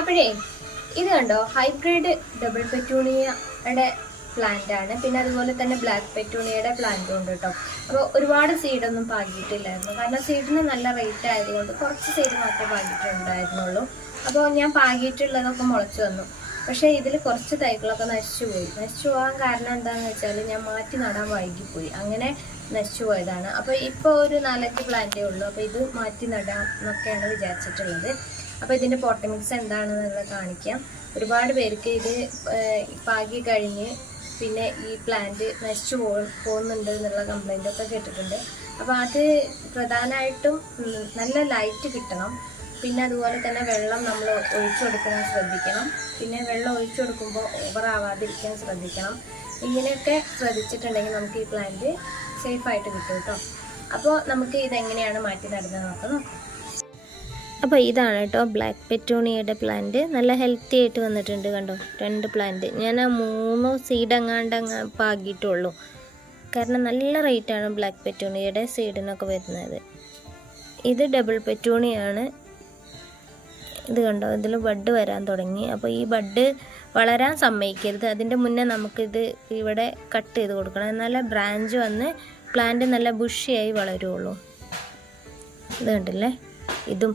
അപ്പോഴേ ഇത് കണ്ടോ? ഹൈബ്രിഡ് ഡബിൾ പെറ്റൂണിയയുടെ പ്ലാന്റ് ആണ്. പിന്നെ അതുപോലെ തന്നെ ബ്ലാക്ക് പെറ്റൂണിയയുടെ പ്ലാന്റും ഉണ്ട് കേട്ടോ. അപ്പോൾ ഒരുപാട് സീഡൊന്നും പാകിയിട്ടില്ലായിരുന്നു. കാരണം സീഡിന് നല്ല റേറ്റ് ആയതുകൊണ്ട് കുറച്ച് സീഡ് മാത്രമേ പാകിയിട്ടുണ്ടായിരുന്നുള്ളൂ. അപ്പോൾ ഞാൻ പാകിയിട്ടുള്ളതൊക്കെ മുളച്ചു വന്നു. പക്ഷേ ഇതിൽ കുറച്ച് തൈകളൊക്കെ നശിച്ചു പോയി. നശിച്ചു പോകാൻ കാരണം എന്താണെന്ന് വെച്ചാൽ ഞാൻ മാറ്റി നടാൻ വൈകിപ്പോയി. അങ്ങനെ നശിച്ചു പോയതാണ്. അപ്പോൾ ഇപ്പോൾ ഒരു നാലഞ്ച് പ്ലാന്റേ ഉള്ളൂ. അപ്പോൾ ഇത് മാറ്റി നടാം എന്നൊക്കെയാണ് വിചാരിച്ചിട്ടുള്ളത്. അപ്പോൾ ഇതിന്റെ പോട്ടമിക്സ് എന്താണെന്നുള്ളത് കാണിക്കാം. ഒരുപാട് പേർക്ക് ഇത് പാകി കഴിഞ്ഞ് പിന്നെ ഈ പ്ലാന്റ് നശിച്ചു പോ പോകുന്നുണ്ട് എന്നുള്ള കംപ്ലൈന്റൊക്കെ കേട്ടിട്ടുണ്ട്. അപ്പോൾ അത് പ്രധാനമായിട്ടും നല്ല ലൈറ്റ് കിട്ടണം. പിന്നെ അതുപോലെ തന്നെ വെള്ളം നമ്മൾ ഒഴിച്ചു കൊടുക്കാൻ ശ്രദ്ധിക്കണം. പിന്നെ വെള്ളം ഒഴിച്ചു കൊടുക്കുമ്പോൾ ഓവർ ആവാതിരിക്കാൻ ശ്രദ്ധിക്കണം. ഇങ്ങനെയൊക്കെ ശ്രദ്ധിച്ചിട്ടുണ്ടെങ്കിൽ നമുക്ക് ഈ പ്ലാന്റ് സേഫായിട്ട് കിട്ടും കേട്ടോ അപ്പോൾ നമുക്ക് ഇതെങ്ങനെയാണ് മാറ്റി നടുന്നത് നോക്കാം. അപ്പോൾ ഇതാണ് കേട്ടോ ബ്ലാക്ക് പെറ്റോണിയയുടെ പ്ലാന്റ് നല്ല ഹെൽത്തി ആയിട്ട് വന്നിട്ടുണ്ട് കണ്ടോ? രണ്ട് പ്ലാന്റ് ഞാൻ ആ മൂന്നോ സീഡ് അങ്ങാണ്ട് അങ്ങ് പാകിയിട്ടുള്ളൂ. കാരണം നല്ല റേറ്റാണ് ബ്ലാക്ക് പെറ്റോണിയയുടെ സീഡിനൊക്കെ വരുന്നത്. ഇത് ഡബിൾ പെറ്റോണിയാണ് ഇത് കണ്ടോ? ഇതിൽ ബഡ് വരാൻ തുടങ്ങി. അപ്പോൾ ഈ ബഡ് വളരാൻ സമ്മതിക്കരുത്. അതിന്റെ മുന്നേ നമുക്കിത് ഇവിടെ കട്ട് ചെയ്ത് കൊടുക്കണം. എന്നാലേ ബ്രാഞ്ച് വന്ന് പ്ലാന്റ് നല്ല ബുഷിയായി വളരുള്ളൂ. ഇത് കണ്ടില്ലേ? ഇതും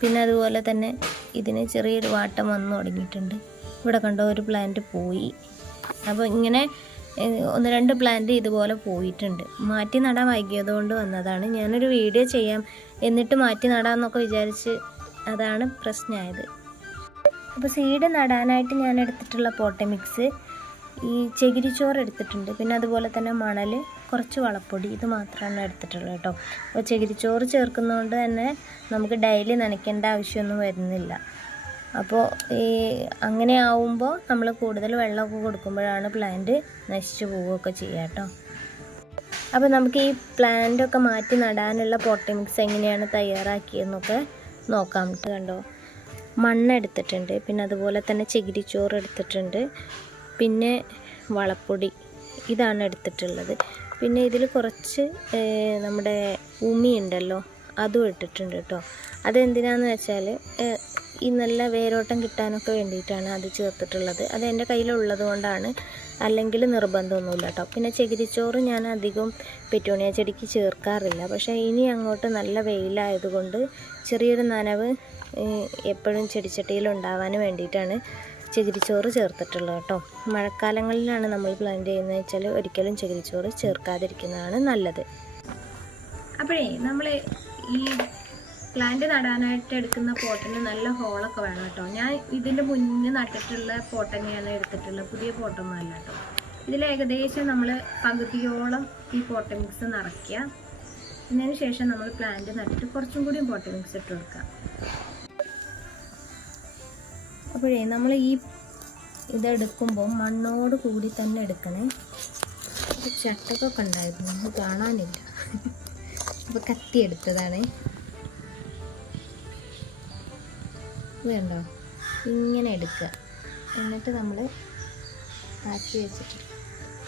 പിന്നെ അതുപോലെ തന്നെ ഇതിന് ചെറിയൊരു വാട്ടം വന്നു തുടങ്ങിയിട്ടുണ്ട്. ഇവിടെ കണ്ടോ ഒരു പ്ലാന്റ് പോയി. അപ്പോൾ ഇങ്ങനെ ഒന്ന് രണ്ട് പ്ലാന്റ് ഇതുപോലെ പോയിട്ടുണ്ട്. മാറ്റി നടാൻ വൈകിയതുകൊണ്ട് വന്നതാണ്. ഞാനൊരു വീഡിയോ ചെയ്യാം. എന്നിട്ട് മാറ്റി നടാമെന്നൊക്കെ വിചാരിച്ച് അതാണ് പ്രശ്നമായത് അപ്പോൾ സീഡ് നടാനായിട്ട് ഞാൻ എടുത്തിട്ടുള്ള പോട്ട മിക്സ് ഈ ചകിരിച്ചോറ് എടുത്തിട്ടുണ്ട്. പിന്നെ അതുപോലെ തന്നെ മണൽ കുറച്ച് വളപ്പൊടി ഇത് മാത്രമാണ് എടുത്തിട്ടുള്ളത് കേട്ടോ. അപ്പോൾ ചകിരിച്ചോറ് ചേർക്കുന്നതുകൊണ്ട് തന്നെ നമുക്ക് ഡെയിലി നനയ്ക്കേണ്ട ആവശ്യമൊന്നും വരുന്നില്ല. അപ്പോൾ ഈ അങ്ങനെ ആവുമ്പോൾ നമ്മൾ കൂടുതൽ വെള്ളമൊക്കെ കൊടുക്കുമ്പോഴാണ് പ്ലാന്റ് നശിച്ചു പോവുകയൊക്കെ ചെയ്യുക കേട്ടോ. അപ്പോൾ നമുക്ക് ഈ പ്ലാന്റൊക്കെ മാറ്റി നടാനുള്ള പോട്ടി മിക്സ് എങ്ങനെയാണ് തയ്യാറാക്കിയതെന്നൊക്കെ നോക്കാം. കണ്ടോ? മണ്ണെടുത്തിട്ടുണ്ട്. പിന്നെ അതുപോലെ തന്നെ ചകിരിച്ചോറ് എടുത്തിട്ടുണ്ട്. പിന്നെ വളപ്പൊടി ഇതാണ് എടുത്തിട്ടുള്ളത്. പിന്നെ ഇതിൽ കുറച്ച് നമ്മുടെ ഉമി ഉണ്ടല്ലോ അതും ഇട്ടിട്ടുണ്ട് കേട്ടോ അതെന്തിനാന്ന് വെച്ചാൽ ഈ നല്ല വേരോട്ടം കിട്ടാനൊക്കെ വേണ്ടിയിട്ടാണ് അത് ചേർത്തിട്ടുള്ളത്. അത് എന്റെ കയ്യിലുള്ളത് കൊണ്ടാണ് അല്ലെങ്കിൽ നിർബന്ധമൊന്നുമില്ല കേട്ടോ പിന്നെ ചകിരിച്ചോറ് ഞാൻ അധികം പെറ്റോണിയ ചെടിക്ക് ചേർക്കാറില്ല. പക്ഷേ ഇനി അങ്ങോട്ട് നല്ല വെയിലായതുകൊണ്ട് ചെറിയൊരു നനവ് എപ്പോഴും ചെടിച്ചട്ടിയിൽ ഉണ്ടാവാൻ വേണ്ടിയിട്ടാണ് ചകിരിച്ചോറ് ചേർത്തിട്ടുള്ളത് കേട്ടോ. മഴക്കാലങ്ങളിലാണ് നമ്മൾ പ്ലാൻ ചെയ്യുന്നത് വെച്ചാൽ ഒരിക്കലും ചകിരിച്ചോറ് ചേർക്കാതിരിക്കുന്നതാണ് നല്ലത്. അപ്പോഴേ നമ്മൾ ഈ പ്ലാന്റ് നടാനായിട്ട് എടുക്കുന്ന പോട്ടിന് നല്ല ഹോളൊക്കെ വേണം കേട്ടോ. ഞാൻ ഇതിന്റെ മുന്നേ നട്ടിട്ടുള്ള പോട്ട് തന്നെയാണ് എടുത്തിട്ടുള്ളത് പുതിയ പോട്ടൊന്നും അല്ല കേട്ടോ. ഇതിൽ ഏകദേശം നമ്മൾ പകുതിയോളം ഈ പോട്ട മിക്സ് നിറയ്ക്കുക. അതിന് ശേഷം നമ്മൾ പ്ലാന്റ് നട്ടിട്ട് കുറച്ചും കൂടി പോട്ട മിക്സ് ഇട്ട് കൊടുക്കുക. അപ്പോഴേ നമ്മൾ ഈ ഇതെടുക്കുമ്പോൾ മണ്ണോട് കൂടി തന്നെ എടുക്കണേ. ചട്ടക്കൊക്കെ ഉണ്ടായിരുന്നു അത് കാണാനില്ല. അപ്പോൾ കത്തി എടുത്തതാണ്. വേണ്ടോ ഇങ്ങനെ എടുക്കുക. എന്നിട്ട് നമ്മൾ ആക്കി വെച്ചിട്ട്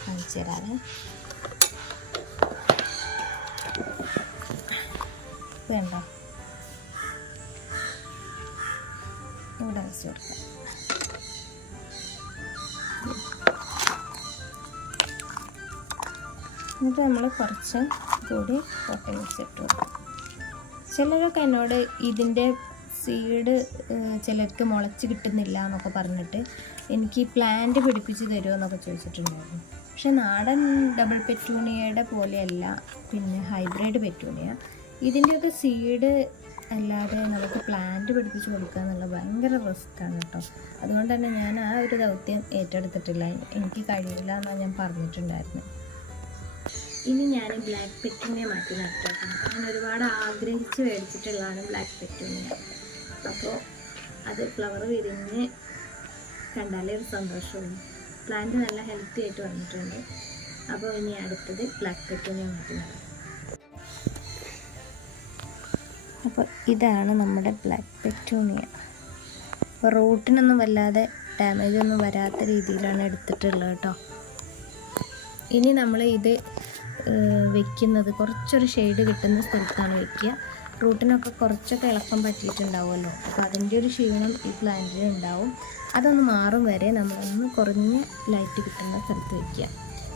കാണിച്ചു തരാതെ വേണ്ടോ ഇവിടെ അരച്ച് കൊടുക്കാം. എന്നിട്ട് നമ്മൾ കുറച്ച് കൂടി കോട്ട മിക്സ് ചിലരൊക്കെ എന്നോട് ഇതിന്റെ സീഡ് ചിലർക്ക് മുളച്ച് കിട്ടുന്നില്ല എന്നൊക്കെ പറഞ്ഞിട്ട് എനിക്ക് പ്ലാന്റ് പിടിപ്പിച്ച് തരുമോ എന്നൊക്കെ ചോദിച്ചിട്ടുണ്ടായിരുന്നു. പക്ഷെ നാടൻ ഡബിൾ പെറ്റൂണിയയുടെ പോലെയല്ല പിന്നെ ഹൈബ്രിഡ് പെറ്റൂണിയ ഇതിന്റെയൊക്കെ സീഡ് അല്ലാതെ നമുക്ക് പ്ലാന്റ് പിടിപ്പിച്ച് കൊടുക്കുക എന്നുള്ളത് ഭയങ്കര റിസ്ക്കാണ് കേട്ടോ അതുകൊണ്ട് തന്നെ ഞാൻ ആ ഒരു ദൗത്യം ഏറ്റെടുത്തിട്ടില്ല. എനിക്ക് കഴിയില്ല എന്നാണ് ഞാൻ പറഞ്ഞിട്ടുണ്ടായിരുന്നു. ഇനി ഞാൻ ബ്ലാക്ക് പെറ്റിനെ മാറ്റി നട്ടേക്കാം ഞാൻ ഒരുപാട് ആഗ്രഹിച്ച് മേടിച്ചിട്ടുള്ളതാണ് ബ്ലാക്ക് പെറ്റൂണിയ അപ്പോൾ അത് ഫ്ലവർ വിരിഞ്ഞ് കണ്ടാലേ ഒരു സന്തോഷമുള്ളൂ. പ്ലാന്റ് നല്ല ഹെൽത്തി ആയിട്ട് വന്നിട്ടുണ്ട്. അപ്പോൾ ഇനി അടുത്തത് ബ്ലാക്ക് പെറ്റിനെ മാറ്റി നടാം അപ്പോൾ ഇതാണ് നമ്മുടെ ബ്ലാക്ക് പെറ്റൂണിയ. അപ്പോൾ റൂട്ടിനൊന്നും വല്ലാതെ ഡാമേജ് ഒന്നും വരാത്ത രീതിയിലാണ് എടുത്തിട്ടുള്ളത് കേട്ടോ ഇനി നമ്മൾ ഇത് വെക്കുന്നത് കുറച്ചൊരു ഷെയ്ഡ് കിട്ടുന്ന സ്ഥലത്താണ് വെക്കുക. റൂട്ടിനൊക്കെ കുറച്ചൊക്കെ ഇളക്കം പറ്റിയിട്ടുണ്ടാവുമല്ലോ. അപ്പോൾ അതിന്റെ ഒരു ക്ഷീണം ഈ പ്ലാന്റിൽ ഉണ്ടാവും. അതൊന്ന് മാറും വരെ നമ്മളൊന്ന് കുറഞ്ഞ ലൈറ്റ് കിട്ടുന്ന സ്ഥലത്ത് വയ്ക്കുക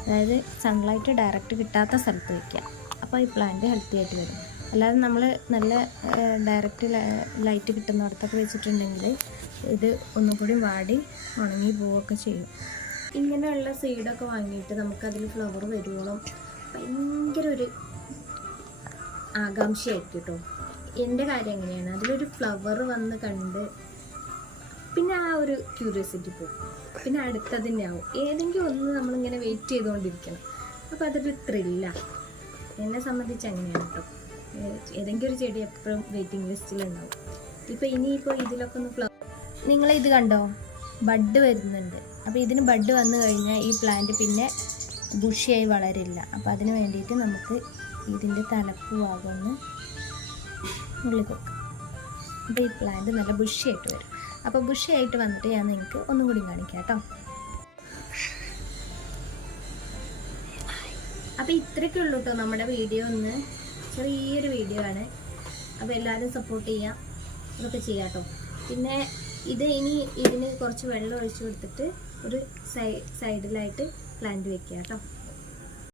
അതായത് സൺലൈറ്റ് ഡയറക്റ്റ് കിട്ടാത്ത സ്ഥലത്ത് വയ്ക്കുക അപ്പോൾ ഈ പ്ലാന്റ് ഹെൽത്തി ആയിട്ട് വരും. അല്ലാതെ നമ്മൾ നല്ല ഡയറക്റ്റ് ലൈറ്റ് കിട്ടുന്നിടത്തൊക്കെ വെച്ചിട്ടുണ്ടെങ്കിൽ ഇത് ഒന്നും കൂടി വാടി ഉണങ്ങി പോവുകയൊക്കെ ചെയ്യും. ഇങ്ങനെയുള്ള സീഡൊക്കെ വാങ്ങിയിട്ട് നമുക്കതിൽ ഫ്ലവർ വരുവോളം ഭയങ്കര ഒരു ആകാംക്ഷയായിരിക്കും കേട്ടോ എന്റെ കാര്യം എങ്ങനെയാണ്? അതിലൊരു ഫ്ലവർ വന്ന് കണ്ട് പിന്നെ ആ ഒരു ക്യൂരിയോസിറ്റി പോകും പിന്നെ അടുത്തതിന്റെ ആവും. ഏതെങ്കിലും ഒന്ന് നമ്മളിങ്ങനെ വെയിറ്റ് ചെയ്തുകൊണ്ടിരിക്കണം അപ്പോൾ അതൊരു ത്രില്ലാണ് എന്നെ സംബന്ധിച്ച് അങ്ങനെയാണ് കേട്ടോ ഏതെങ്കിലും ഒരു ചെടി എപ്പോഴും വെയിറ്റിംഗ് ലിസ്റ്റിലുണ്ടാവും ഇപ്പോൾ ഇനിയിപ്പോൾ ഇതിലൊക്കെ ഒന്ന് ഫ്ലവർ നിങ്ങളിത് കണ്ടോ? ബഡ് വരുന്നുണ്ട്. അപ്പോൾ ഇതിന് ബഡ് വന്നു കഴിഞ്ഞാൽ ഈ പ്ലാന്റ് പിന്നെ ബുഷിയായി വളരില്ല. അപ്പോൾ അതിന് വേണ്ടിയിട്ട് നമുക്ക് ഇതിന്റെ തലപ്പ് ഭാഗമൊന്ന് ഉള്ളിൽ ഉള്ളി കൊടുക്കാം അപ്പോൾ ഈ പ്ലാന്റ് നല്ല ബുഷിയായിട്ട് വരും. അപ്പോൾ ബുഷിയായിട്ട് വന്നിട്ട് ഞാൻ നിങ്ങൾക്ക് ഒന്നും കൂടി കാണിക്കാം കേട്ടോ. അപ്പോൾ ഇത്രയൊക്കെ ഉള്ളൂ കേട്ടോ നമ്മുടെ വീഡിയോ ഒന്ന്. ചെറിയൊരു വീഡിയോ ആണ്. അപ്പോൾ എല്ലാവരും സപ്പോർട്ട് ചെയ്യാം. അതൊക്കെ ചെയ്യാം കേട്ടോ പിന്നെ ഇത് ഇനി ഇതിന് കുറച്ച് വെള്ളം ഒഴിച്ചു കൊടുത്തിട്ട് ഒരു സൈ സൈഡിലായിട്ട് പ്ലാന്റ് വെക്കുക കേട്ടോ